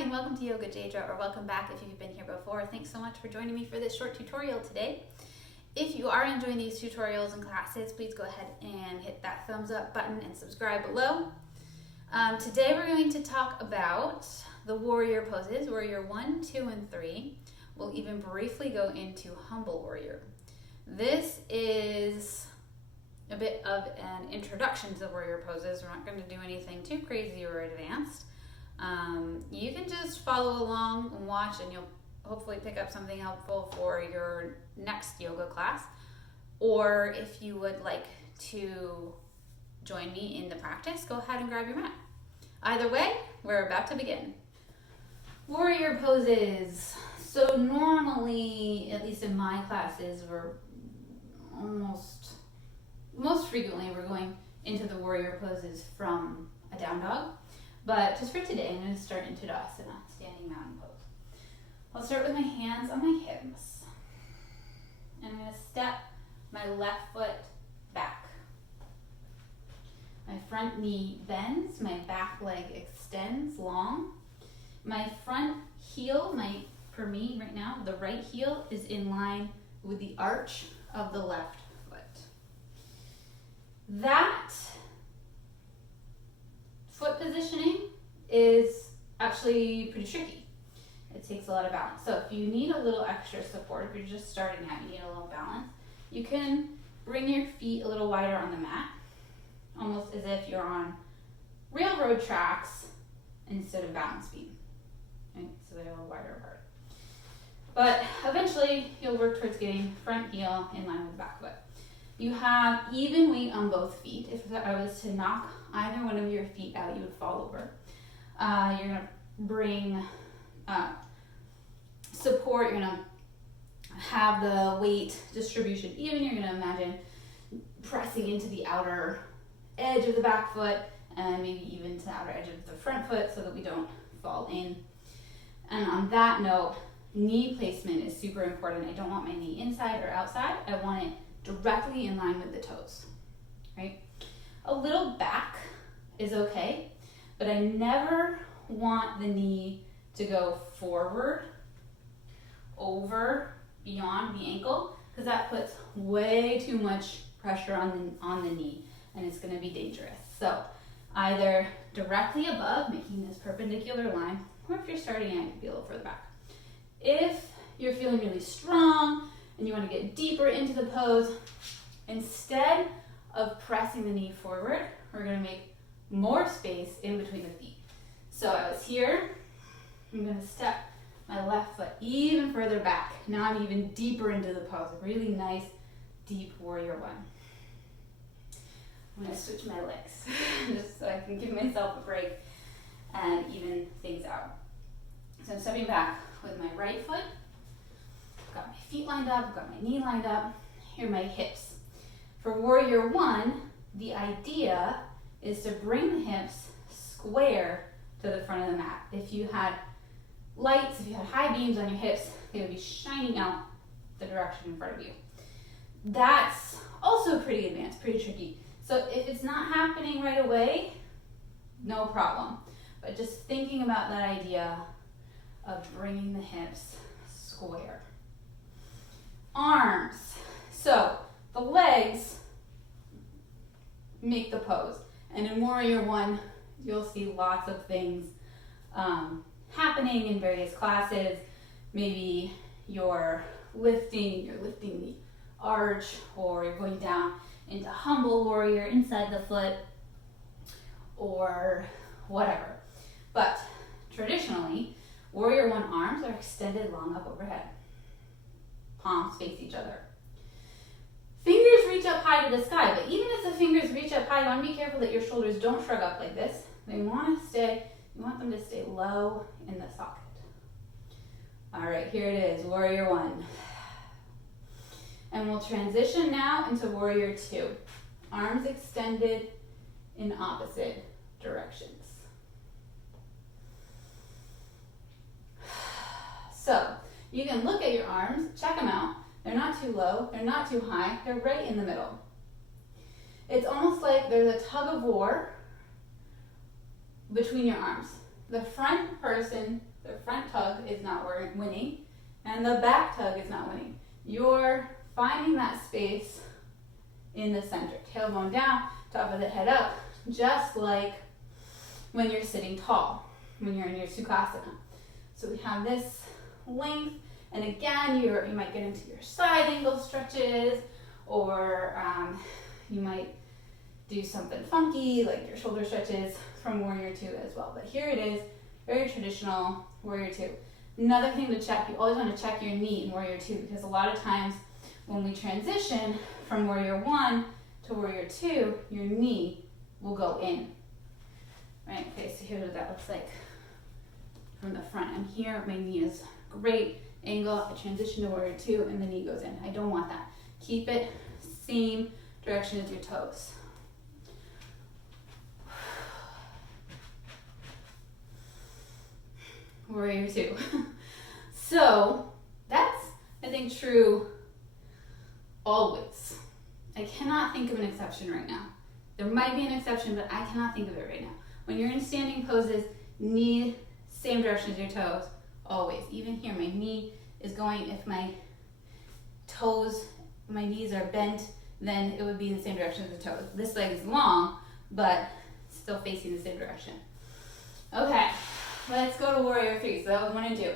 and welcome to Yoga Jadra, or welcome back if you've been here before. Thanks so much for joining me for this short tutorial today. If you are enjoying these tutorials and classes, please go ahead and hit that thumbs up button and subscribe below. Today we're going to talk about the warrior poses, warrior 1, 2, and 3. We'll even briefly go into humble warrior. This is a bit of an introduction to warrior poses. We're not going to do anything too crazy or advanced. You can just follow along and watch, and you'll hopefully pick up something helpful for your next yoga class. Or if you would like to join me in the practice, go ahead and grab your mat. Either way, we're about to begin. Warrior poses. So normally, at least in my classes, most frequently we're going into the warrior poses from a down dog. But just for today, I'm going to start into Tadasana, standing mountain pose. I'll start with my hands on my hips. And I'm going to step my left foot back. My front knee bends, my back leg extends long. My front heel, for me right now, the right heel is in line with the arch of the left foot. That foot positioning is actually pretty tricky. It takes a lot of balance. So if you need a little extra support, if you're just starting out, you need a little balance, you can bring your feet a little wider on the mat, almost as if you're on railroad tracks instead of balance beam. Right? So they're a little wider apart. But eventually you'll work towards getting front heel in line with the back foot. You have even weight on both feet. If I was to knock either one of your feet out, you would fall over. You're going to bring support. You're going to have the weight distribution even. You're going to imagine pressing into the outer edge of the back foot and maybe even to the outer edge of the front foot so that we don't fall in. And on that note, knee placement is super important. I don't want my knee inside or outside. I want it directly in line with the toes, right? A little back is okay, but I never want the knee to go forward, over, beyond the ankle, because that puts way too much pressure on the knee, and it's going to be dangerous. So either directly above, making this perpendicular line, or if you're starting out, you can be a little further back. If you're feeling really strong and you want to get deeper into the pose, instead of pressing the knee forward, we're going to make more space in between the feet. So I was here, I'm going to step my left foot even further back. Now I'm even deeper into the pose, a really nice, deep warrior one. I'm going to switch my legs, just so I can give myself a break and even things out. So I'm stepping back with my right foot. I've got my feet lined up, I've got my knee lined up. Here are my hips. For warrior 1, the idea is to bring the hips square to the front of the mat. If you had lights, if you had high beams on your hips, they would be shining out the direction in front of you. That's also pretty advanced, pretty tricky. So if it's not happening right away, no problem. But just thinking about that idea of bringing the hips square. Arms. So the legs make the pose. And in Warrior 1, you'll see lots of things happening in various classes. Maybe you're lifting the arch, or you're going down into humble warrior inside the foot, or whatever. But traditionally, Warrior 1 arms are extended long up overhead. Palms face each other. Fingers reach up high to the sky, but even as the fingers reach up high, you want to be careful that your shoulders don't shrug up like this. You want them to stay low in the socket. All right, here it is, Warrior 1. And we'll transition now into Warrior 2. Arms extended in opposite directions. So you can look at your arms, check them out. They're not too low, they're not too high, they're right in the middle. It's almost like there's a tug of war between your arms. the front person, the front tug is not winning, and the back tug is not winning. You're finding that space in the center. Tailbone down, top of the head up, just like when you're sitting tall, when you're in your Sukhasana. So we have this length, and again, you might get into your side angle stretches, or you might do something funky like your shoulder stretches from Warrior Two as well. But here it is, very traditional Warrior Two. Another thing to check, you always want to check your knee in Warrior Two, because a lot of times when we transition from Warrior One to Warrior Two, your knee will go in. Right, okay, so here's what that looks like from the front. And here, my knee is great angle. I transition to Warrior Two, and the knee goes in. I don't want that. Keep it same direction as your toes. Warrior Two. So that's, I think, true always. I cannot think of an exception right now. There might be an exception, but I cannot think of it right now. When you're in standing poses, knee same direction as your toes, always. Even here, my knee is going, if my toes, my knees are bent, then it would be in the same direction as the toes. This leg is long, but still facing the same direction. Okay, let's go to Warrior Three. So that was 1 and 2.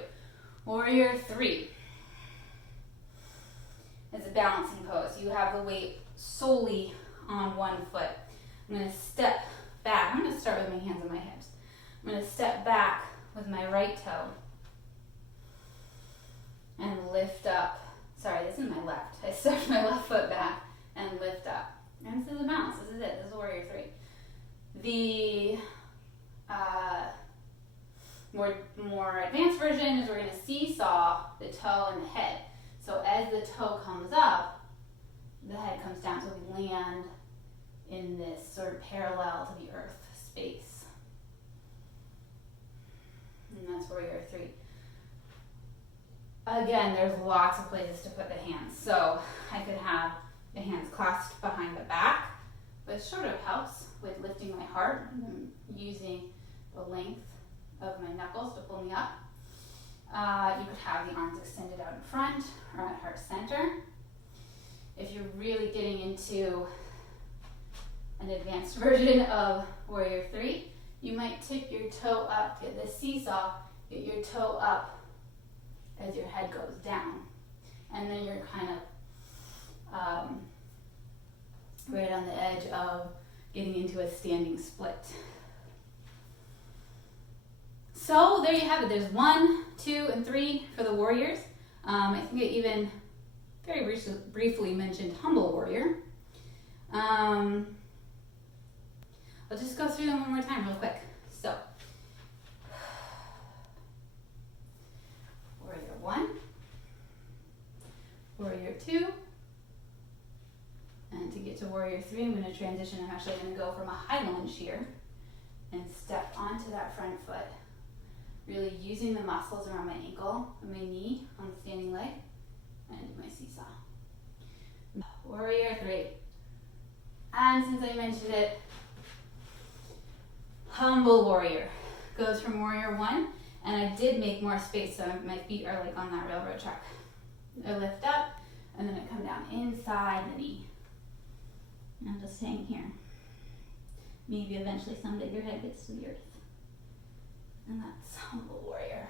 Warrior Three. It's a balancing pose. You have the weight solely on one foot. I'm going to step back. I'm going to start with my hands on my hips. I'm going to step back with my right toe and lift up. Sorry, this is my left. I step my left foot back and lift up. And this is a balance. This is it. This is Warrior Three. The more advanced version is we're going to seesaw the toe and the head. So as the toe comes up, the head comes down, so we land in this sort of parallel to the earth space. And that's Warrior Three. Again, there's lots of places to put the hands. So I could have the hands clasped behind the back, but it sort of helps with lifting my heart. I'm using the length of my knuckles to pull me up. You could have the arms extended out in front or at heart center. If you're really getting into an advanced version of Warrior Three, you might tip your toe up, get the seesaw, get your toe up as your head goes down. And then you're kind of right on the edge of getting into a standing split. So there you have it. There's 1, 2, and 3 for the warriors. I think I even very briefly mentioned Humble Warrior. I'll just go through them one more time real quick. So, Warrior 1, Warrior 2, and to get to Warrior 3, I'm going to transition. I'm actually going to go from a high lunge here and step onto that front foot, really using the muscles around my ankle and my knee on the standing leg, and do my seesaw. Warrior 3. And since I mentioned it, Humble Warrior goes from Warrior 1, and I did make more space so my feet are like on that railroad track. I lift up, and then I come down inside the knee. And I'm just staying here. Maybe eventually someday your head gets to the earth. And that's Humble Warrior.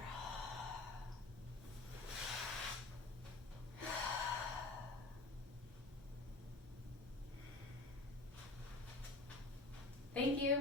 Thank you.